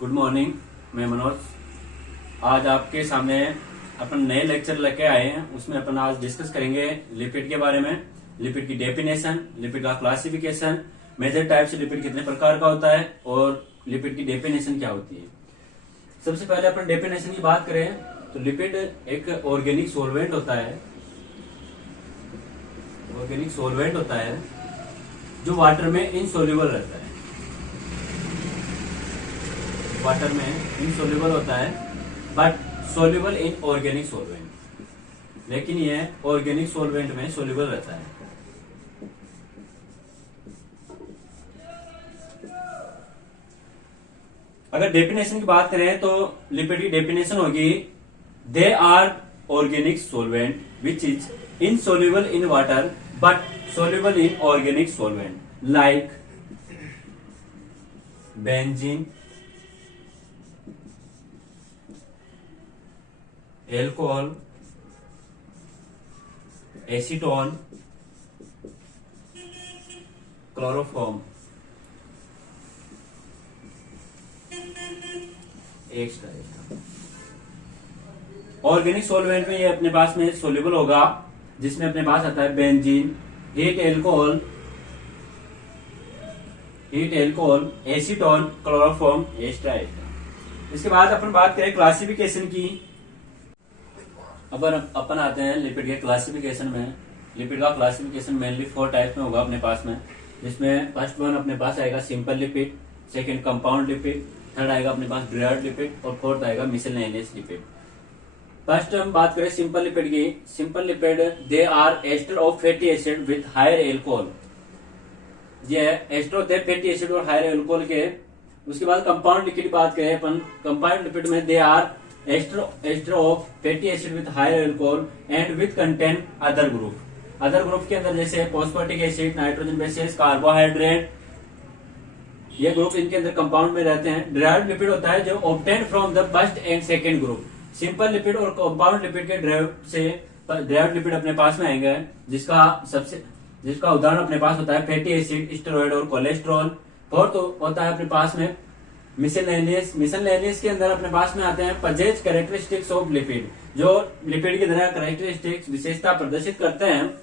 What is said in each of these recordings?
Good morning. मैं मनोज आज आपके सामने अपन नए लेक्चर लेके आए हैं। उसमें अपन आज डिस्कस करेंगे लिपिड के बारे में, लिपिड की डेफिनेशन, लिपिड का क्लासिफिकेशन, मेजर टाइप से लिपिड कितने प्रकार का होता है और लिपिड की डेफिनेशन क्या होती है। सबसे पहले अपन डेफिनेशन की बात करें तो लिपिड एक ऑर्गेनिक सोलवेंट होता है, ऑर्गेनिक सोलवेंट होता है जो वाटर में इनसोल्यूबल रहता है, वाटर में इनसोल्यूबल होता है but soluble in organic solvent, लेकिन यह ऑर्गेनिक सोलवेंट में सोल्यूबल रहता है। अगर डेफिनेशन की बात करें तो लिपिड की डेफिनेशन होगी they are organic solvent which is insoluble in water but soluble in organic solvent like benzene, alcohol, acetone, chloroform, extra. Organic solvent में ये अपने पास में सोल्यूबल होगा, जिसमें अपने पास आता है benzene, heat alcohol, acetone, chloroform, extra. इसके बाद अपन बात करें क्लासिफिकेशन की। अपन आते हैं लिपिड के क्लासिफिकेशन में। लिपिड का क्लासिफिकेशन मेनली 4 टाइप में होगा अपने पास में, जिसमें फर्स्ट वन अपने पास आएगा simple lipid, second compound lipid, third आएगा अपने पास ड्राइड लिपिड और फोर्थ आएगा मिसलेनियस लिपिड। फर्स्ट हम बात करें सिंपल लिपिड की। Simple lipid they are ester of fatty acid with higher alcohol, ये एस्टर होते हैं फैटी एसिड और हायर एल्कोहल के। उसके बाद कंपाउंड लिपिड की बात करें अपन, कंपाउंड लिपिड में they are ester of fatty acid with higher alcohol and with contain other group. Other group के अंदर जैसे phosphatic acid, nitrogen bases, carbohydrate, ये ग्रुप इनके अंदर कंपाउंड में रहते हैं। ड्राइव्ड लिपिड होता है जो obtain from the first and second group. Simple lipid और कंपाउंड लिपिड के ड्राइव्ड लिपिड अपने पास में आएंगे, जिसका उदाहरण अपने पास होता है फैटी एसिड, स्टेरॉइड और कोलेस्ट्रॉल। फोर्थ होता है अपने पास में मिसलेनियस। मिसलेनियस के अंदर अपने पास में आते हैं पजेज कैरेक्टरिस्टिक्स ऑफ लिपिड, जो लिपिड की तरह कैरेक्टरिस्टिक्स विशेषता प्रदर्शित करते हैं।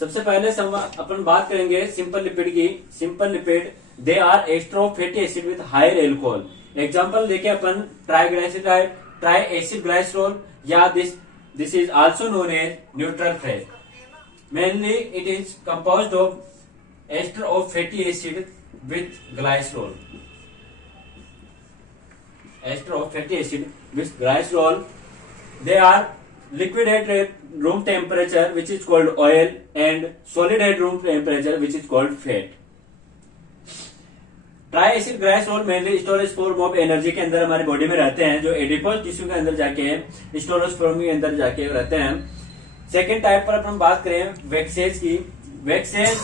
सबसे पहले अपन बात करेंगे सिंपल लिपिड की। Simple lipid they are ester of fatty acid with higher alcohol. Example देखे अपन ट्राइग्लिसराइड, ट्राई एसिड ग्लाइसरॉल, या this is also known as neutral fat. Mainly it is composed of ester of fatty acid with glycerol, ester of fatty acid with glycerol. They are liquid at room temperature which is called oil and solid at room temperature which is called fat. Try acid glycerol mainly storage form of energy के अंदर हमारे body में रहते हैं, जो adipose tissue के अंदर जाके स्टोरेज फॉर्म के अंदर जाके रहते हैं। सेकेंड टाइप पर अपन बात करें वैक्सेज की। वैक्सेज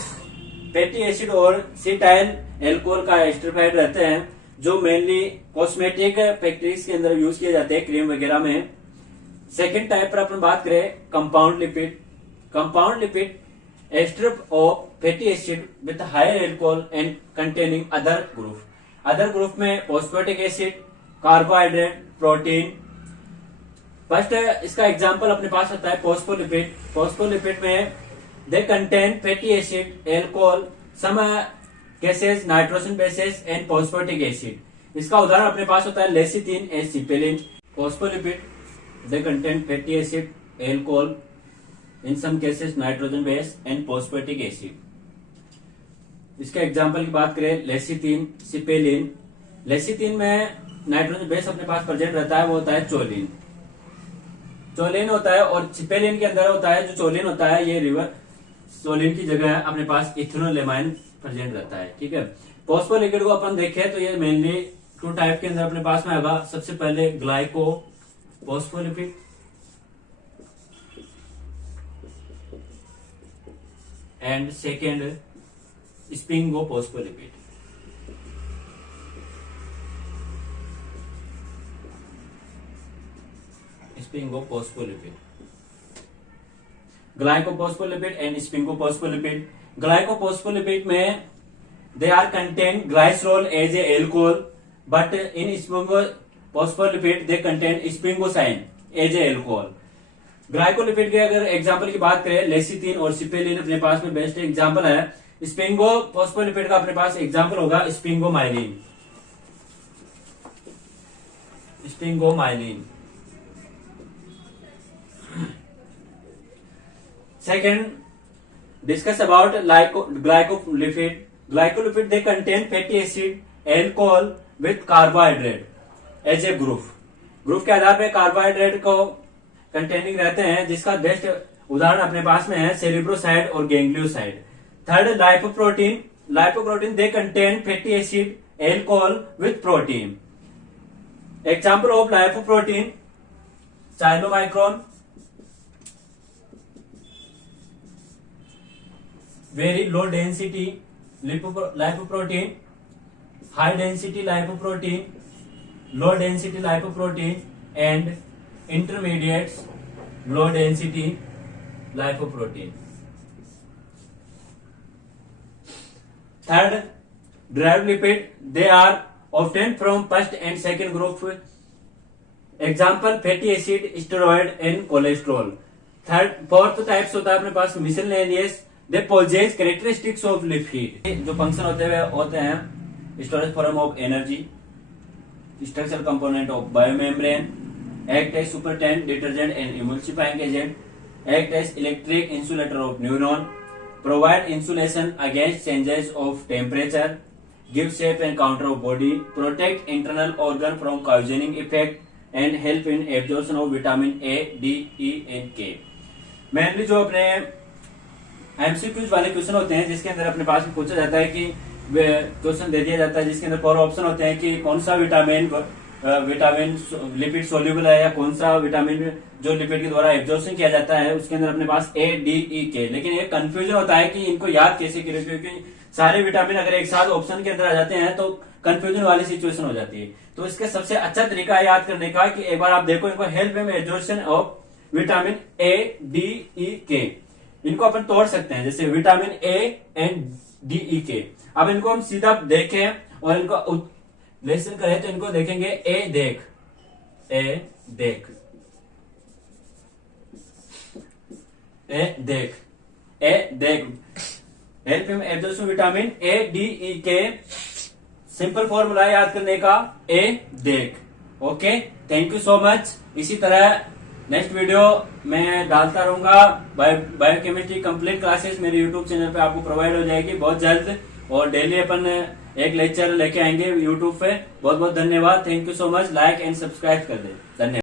फैटी एसिड और सीटाइल एल्कोहल का एस्टरफाइड रहते हैं, जो मेनली कॉस्मेटिक फैक्ट्रीज के अंदर यूज किए जाते हैं, क्रीम वगैरह में। सेकेंड टाइप पर अपन बात करें compound lipid. Compound lipid ester of fatty acid with higher alcohol and containing other group. Other group में phosphatic acid, carbohydrate, protein. First इसका एग्जांपल अपने पास होता है फॉस्फोलिपिड। फॉस्फोलिपिड में they contain fatty acid, alcohol, some gases, nitrogen bases and phosphatic acid. इसका उदाहरण अपने पास होता है lecithin and cephalin. Phospholipid they contain fatty acid, alcohol, in some cases nitrogen base and phosphatic acid. इसके example की बात करें लेसिथिन, सिपेलिन। लेसिथिन में नाइट्रोजन बेस अपने पास प्रेजेंट रहता है, वो होता है चोलिन। चोलिन होता है, और सिपेलिन के अंदर होता है जो चोलिन होता है, ये रिवर सोलिन की जगह अपने पास इथेनोलेमाइन प्रेजेंट रहता है। ठीक है। फॉस्फोलिपिड को अपन देखें तो ये मेनली 2 टाइप के अंदर अपने पास में होगा। सबसे पहले glyco phospholipid and second sphingo phospholipid. Sphingophospholipid, glycophospholipid and sphingophospholipid. Glycophospholipid में they are contain glycerol as a alcohol, but in sphingophospholipid they contain sphingosine as a alcohol. Glycolipid के अगर एग्जांपल की बात करें, लेसिथिन और सिपेलिन अपने पास में बेस्ट एग्जांपल है। स्पिंगोफॉस्फोलिपिड का अपने पास एग्जांपल होगा sphingomyelin. Second, discuss about glycolipid. Glycolipid they contain fatty acid, alcohol with carbohydrate as a group. Group के आधार पे कार्बोहाइड्रेट को कंटेनिंग रहते हैं, जिसका बेस्ट उदाहरण अपने पास में है सेरिब्रोसाइड और ganglioside. Third, lipoprotein they contain fatty acid, alcohol with protein. Example of lipoprotein, chylomicron, very low density lipoprotein, high density lipoprotein, low density lipoprotein, and intermediates low density lipoprotein. Third, derived lipid, they are obtained from first and second group. Example, fatty acid, steroid and cholesterol. Fourth types होता है अपने पास miscellaneous, they possess characteristics of lipid. जो function होते हैं storage form of energy, structural component of biomembrane, act as surfactant, detergent and emulsifying agent, act as electric insulator of neuron, provide insulation against changes of temperature, give shape and contour of body, protect internal organ from poisoning effect and help in absorption of vitamin A, D, E and K. Mainly जो अपने MCQs वाले question होते हैं, जिसके अंदर अपने पास पूछा जाता है कि क्वेश्चन दे दिया जाता है जिसके अंदर 4 ऑप्शन होते हैं कि कौन सा विटामिन लिपिड सोल्यूबल है, या कौन सा विटामिन जो लिपिड के द्वारा एब्जॉर्प्शन किया जाता है, उसके अंदर अपने पास ए, डी, ई, के। लेकिन ये कंफ्यूजन होता है कि इनको याद कैसे करें, क्योंकि सारे विटामिन अगर एक साथ ऑप्शन के अंदर आ जाते हैं तो कंफ्यूजन वाली सिचुएशन हो जाती है। तो इसका सबसे अच्छा तरीका है याद करने का कि एक बार आप देखो, इनको हेल्प में absorption of vitamin A, D, E, K, इनको अपन तोड़ सकते हैं, जैसे vitamin A and D, E, K. अब इनको हम सीधा देखें और इनको लेसन करें तो इनको देखेंगे ए देख, ए देख, ए देख, ए देख, हेल्प में absorption vitamin A, D, E, के। सिंपल फॉर्मूला याद करने का, ए देख। Okay, thank you so much. इसी तरह नेक्स्ट वीडियो मैं डालता रहूंगा। बायोकेमिस्ट्री कंप्लीट क्लासेस मेरे यूट्यूब चैनल पे आपको प्रोवाइड हो जाएगी बहुत जल्द, और डेली अपन एक लेक्चर लेके आएंगे यूट्यूब पे। बहुत बहुत धन्यवाद, thank you so much. Like and subscribe कर दे, धन्यवाद।